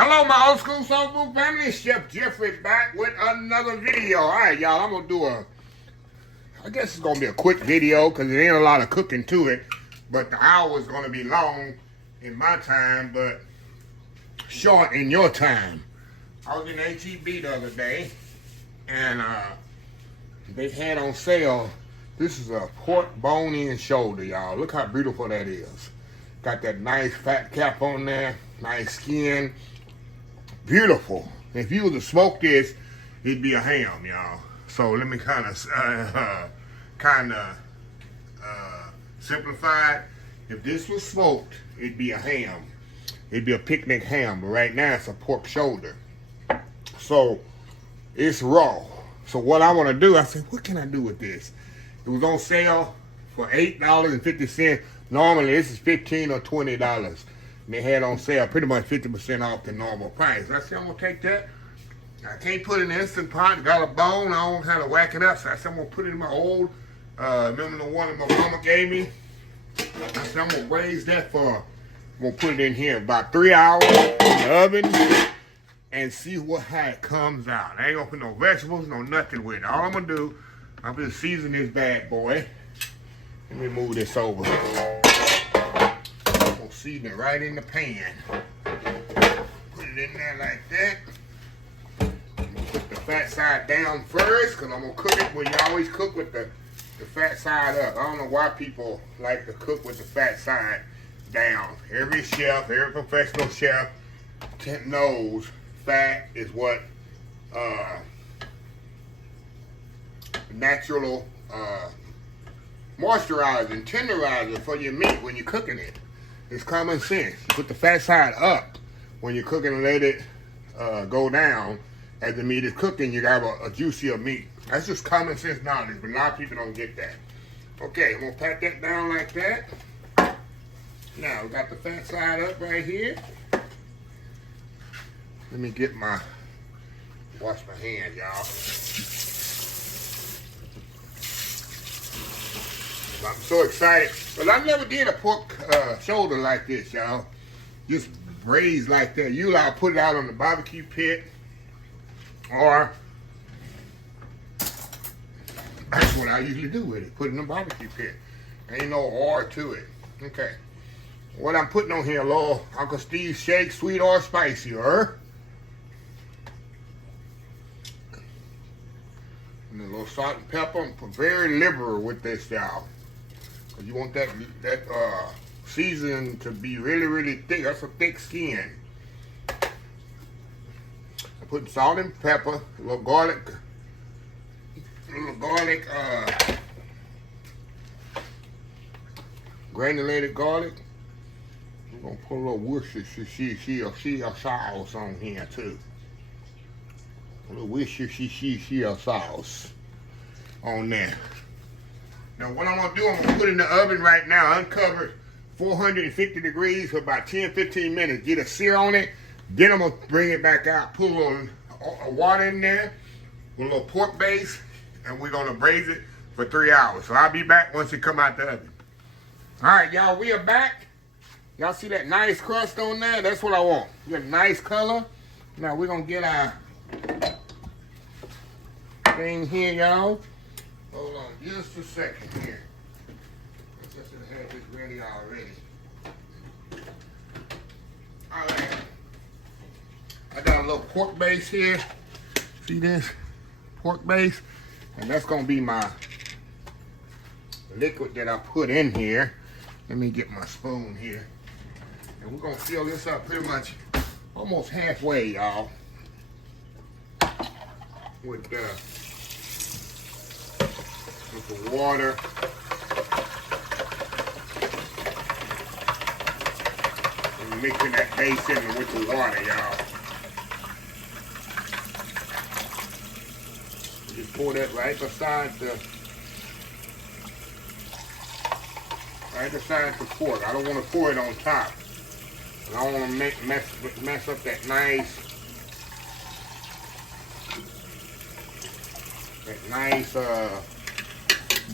Hello, my old school soul food family. Chef Jeffrey back with another video. All right, y'all. I'm gonna do I guess it's gonna be a quick video because there ain't a lot of cooking to it. But the hour is gonna be long in my time, but short in your time. I was in HEB the other day, and they had on sale. This is a pork bone-in shoulder, y'all. Look how beautiful that is. Got that nice fat cap on there, nice skin. Beautiful. If you were to smoke this, it'd be a ham, y'all. So let me kind of simplify it. If this was smoked, it'd be a ham. It'd be a picnic ham. But right now, it's a pork shoulder. So it's raw. So what I want to do, I said, what can I do with this? It was on sale for $8.50. Normally, this is $15 or $20. They had on sale pretty much 50% off the normal price. I said, I'm going to take that. I can't put it in an Instant Pot. Got a bone. I don't know how to whack it up. So I said, I'm going to put it in my old, remember the one that my mama gave me? I said, I'm going to braise that I'm going to put it in here about 3 hours in the oven and see how it comes out. I ain't going to put no vegetables, no nothing with it. All I'm going to do, I'm going to season this bad boy. Let me move this over. Season it right in the pan. Put it in there like that. I'm gonna put the fat side down first, because I'm gonna cook it when you always cook with the fat side up. I don't know why people like to cook with the fat side down. Every chef, every professional chef knows fat is what natural moisturizer and tenderizer for your meat when you're cooking it. It's common sense. You put the fat side up when you're cooking and let it go down. As the meat is cooking, you have a juicier meat. That's just common sense knowledge, but a lot of people don't get that. Okay, I'm going to pat that down like that. Now, we got the fat side up right here. Let me wash my hands, y'all. I'm so excited. Well, I never did a pork shoulder like this, y'all. Just braised like that. I'll put it out on the barbecue pit, or that's what I usually do with it. Put it in the barbecue pit. Ain't no or to it. Okay. What I'm putting on here, a little Uncle Steve shake, sweet or spicy, or and a little salt and pepper. I'm very liberal with this, y'all. You want that season to be really, really thick. That's a thick skin. I put salt and pepper, a little garlic, granulated garlic. I'm gonna put a little Worcestershire sauce on here too. A little Worcestershire sauce on there. Now what I'm going to do, I'm going to put it in the oven right now, uncovered 450 degrees for about 10-15 minutes. Get a sear on it. Then I'm going to bring it back out, put a little water in there, with a little pork base, and we're going to braise it for 3 hours. So I'll be back once it come out the oven. All right, y'all, we are back. Y'all see that nice crust on there? That's what I want. Get a nice color. Now we're going to get our thing here, y'all. Hold on just a second here. I should have had this ready already. Alright. I got a little pork base here. See this? Pork base. And that's going to be my liquid that I put in here. Let me get my spoon here. And we're going to fill this up pretty much almost halfway, y'all. With the water. And mixing that base in with the water, y'all. Just pour that right beside the pork. I don't want to pour it on top. I don't want to mess up that nice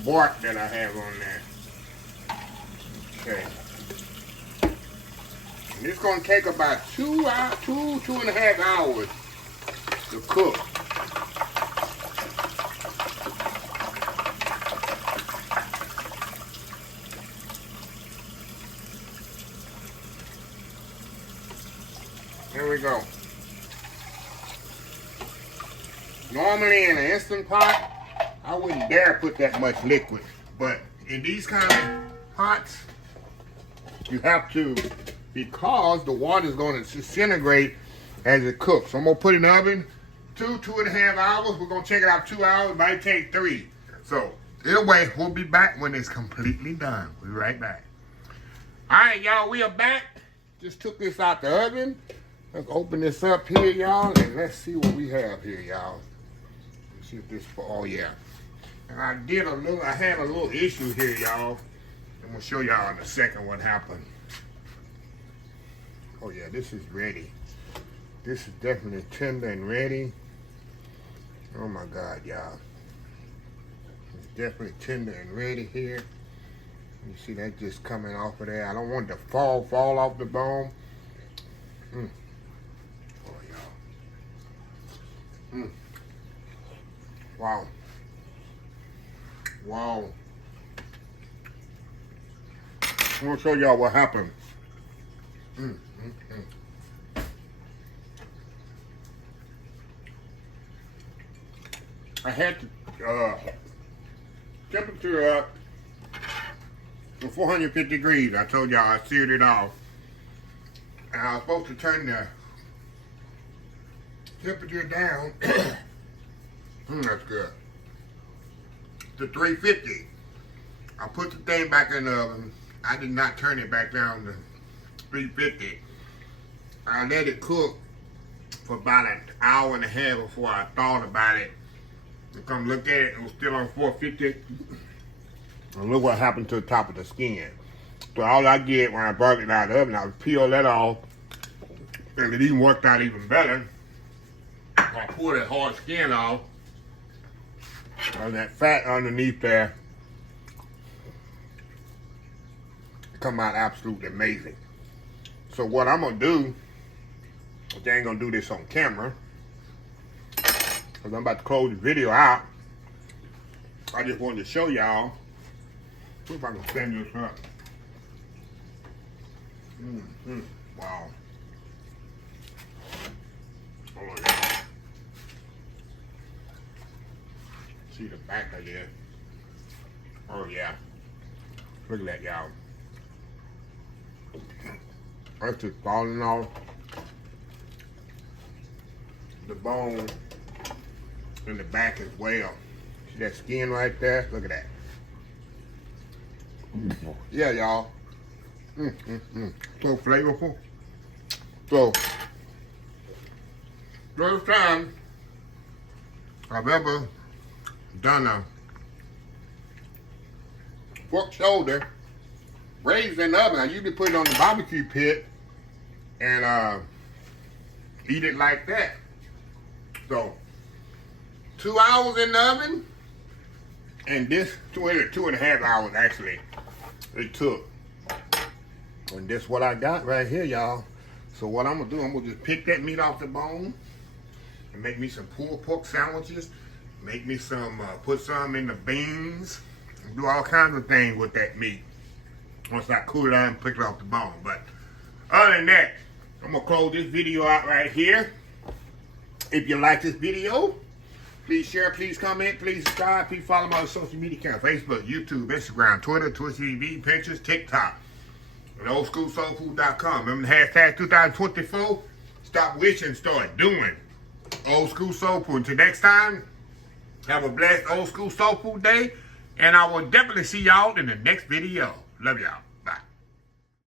bark that I have on there. Okay. And it's gonna take about 2.5 hours to cook. There we go. Normally in an Instant Pot, I wouldn't dare put that much liquid. But in these kind of pots, you have to, because the water is going to disintegrate as it cooks. So I'm going to put it in the oven 2.5 hours. We're going to check it out 2 hours. It might take 3. So either way, we'll be back when it's completely done. We'll be right back. All right, y'all, we are back. Just took this out the oven. Let's open this up here, y'all, and let's see what we have here, y'all. Let's see if this, oh yeah. And I had a little issue here, y'all. I'm gonna show y'all in a second what happened. Oh yeah, this is ready. This is definitely tender and ready. Oh my God, y'all. It's definitely tender and ready here. You see that just coming off of there. I don't want it to fall off the bone. Wow. Wow. I'm gonna show y'all what happened. I had to temperature up to 450 degrees. I told y'all I seared it off. And I was supposed to turn the temperature down. That's good. To 350. I put the thing back in the oven. I did not turn it back down to 350. I let it cook for about an hour and a half before I thought about it. I come look at it, it was still on 450. And look what happened to the top of the skin. So all I did when I brought it out of the oven, I would peel that off. And it even worked out even better. I pulled that hard skin off. And that fat underneath there come out absolutely amazing. So what I'm gonna do, they ain't gonna do this on camera, because I'm about to close the video out. I just wanted to show y'all. See if I can stand this up. Wow. Hold on, y'all. See the back of it. Oh yeah. Look at that, y'all. That's just falling off. The bone in the back as well. See that skin right there? Look at that. Yeah, y'all. So flavorful. So, first time I've ever done a pork shoulder braised in the oven. I usually put it on the barbecue pit and eat it like that. So 2 hours in the oven, and this 2.5 hours actually it took. And this what I got right here, y'all. So what I'm gonna do, I'm gonna just pick that meat off the bone and make me some pulled pork sandwiches. Make me some, put some in the beans, and do all kinds of things with that meat once I cool it out and pick it off the bone. But other than that, I'm gonna close this video out right here. If you like this video, please share, please comment, please subscribe, please follow my social media accounts: Facebook, YouTube, Instagram, Twitter, Twitch TV, Pinterest, TikTok, and oldschoolsoulfood.com. Remember the hashtag 2024? Stop wishing, start doing. Old School Soul Food. Until next time, have a blessed Old School Soul Food day, and I will definitely see y'all in the next video. Love y'all.